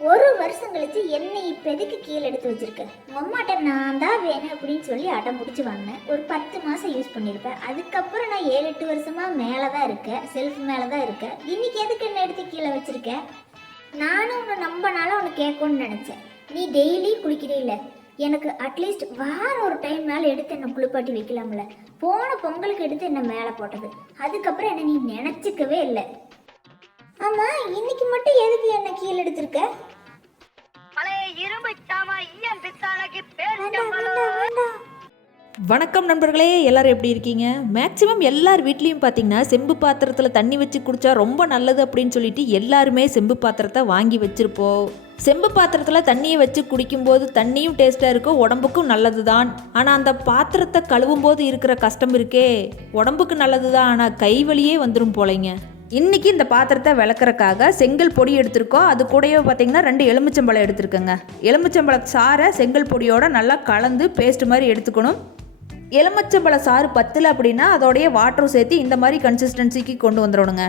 ஒரு வருஷம் கழிச்சு என்னை இப்போ எதுக்கு கீழே எடுத்து வச்சிருக்க? உங்க அம்மாட்ட நான் தான் வேணும் அப்படின்னு சொல்லி அடம் பிடிச்சி வாங்கினேன். ஒரு 10 மாசம் யூஸ் பண்ணியிருப்பேன். அதுக்கப்புறம் நான் 7-8 வருஷமா மேலே தான் இருக்கேன், செல்ஃப் மேலே தான் இருக்கேன். இன்னைக்கு எதுக்கு என்ன எடுத்து கீழே வச்சிருக்கேன்? நானும் உன்னை நம்பனால உன்னை கேட்கணும்னு நினச்சேன். நீ டெய்லி குளிக்கிறீல்ல, எனக்கு அட்லீஸ்ட் வாரம் ஒரு டைம்னால எடுத்து என்னை குளிப்பாட்டி வைக்கலாம்ல. போன பொங்கலுக்கு எடுத்து என்ன மேலே போட்டது, அதுக்கப்புறம் என்ன நீ நினச்சிக்கவே இல்லை. ஆமா, இன்னைக்கு மட்டும் எதுக்கு என்ன கீழே எடுத்திருக்க? வணக்கம் நண்பர்களே, எல்லாரும் எப்படி இருக்கீங்க? மேக்ஸிமம் எல்லார் வீட்லேயும் பார்த்தீங்கன்னா செம்பு பாத்திரத்தில் தண்ணி வச்சு குடித்தா ரொம்ப நல்லது அப்படின்னு சொல்லிட்டு எல்லாருமே செம்பு பாத்திரத்தை வாங்கி வச்சுருப்போம். செம்பு பாத்திரத்தில் தண்ணியை வச்சு குடிக்கும்போது தண்ணியும் டேஸ்ட்டாக இருக்கும், உடம்புக்கும் நல்லது தான். ஆனால் அந்த பாத்திரத்தை கழுவும் போது இருக்கிற கஷ்டம் இருக்கே, உடம்புக்கு நல்லது தான், ஆனால் கை வலியே வந்துடும் போலைங்க. இன்றைக்கி இந்த பாத்திரத்தை விளக்குறக்காக செங்கல் பொடி எடுத்திருக்கோம். அது கூடவே பார்த்திங்கன்னா 2 எலுமிச்சம்பழம் எடுத்துருக்கோங்க. எலுமிச்சம்பழ சாறை செங்கல் பொடியோடு நல்லா கலந்து பேஸ்ட் மாதிரி எடுத்துக்கணும். எலுமிச்சம்பழ சாறு பத்தல அப்படின்னா அதோடைய வாட்டரும் சேர்த்து இந்த மாதிரி கன்சிஸ்டன்சிக்கு கொண்டு வந்துடணுங்க.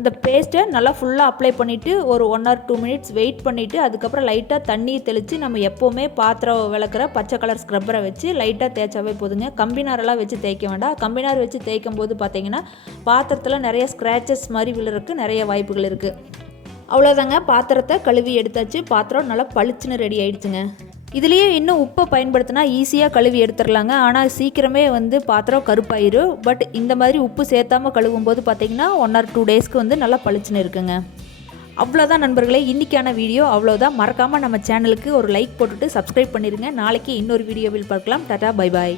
இந்த பேஸ்ட்டை நல்லா ஃபுல்லாக அப்ளை பண்ணிவிட்டு ஒரு 1 or 2 minutes வெயிட் பண்ணிவிட்டு அதுக்கப்புறம் லைட்டாக தண்ணியை தெளித்து நம்ம எப்போவுமே பாத்திரம் விளக்குற பச்சை கலர் ஸ்க்ரப்பரை வச்சு லைட்டாக தேய்ச்சாவே போதுங்க. கம்பினாரெல்லாம் வச்சு தேய்க்க வேண்டாம். கம்பினார் வச்சு தேய்க்கும் போது பார்த்திங்கன்னா பாத்திரத்தில் நிறைய ஸ்க்ராச்சஸ் மாதிரி விழுறதுக்கு நிறைய வாய்ப்புகள் இருக்குது. அவ்வளோதாங்க, பாத்திரத்தை கழுவி எடுத்தாச்சு. பாத்திரம் நல்லா பளிச்சுன்னு ரெடி ஆகிடுச்சுங்க. இதுலேயே இன்னும் உப்பை பயன்படுத்தினா ஈஸியாக கழுவி எடுத்துடலாங்க. ஆனால் சீக்கிரமே பாத்திரம் கருப்பாயிரும். பட் இந்த மாதிரி உப்பு சேர்த்தாமல் கழுவும் போது பார்த்திங்கன்னா 1 or 2 daysக்கு நல்லா பளிச்சுன்னு இருக்குங்க. அவ்வளோதான் நண்பர்களே, இன்றைக்கான வீடியோ அவ்வளோதான். மறக்காமல் நம்ம சேனலுக்கு ஒரு லைக் போட்டுட்டு சப்ஸ்கிரைப் பண்ணிடுங்க. நாளைக்கு இன்னொரு வீடியோவில் பார்க்கலாம். Tata, bye bye.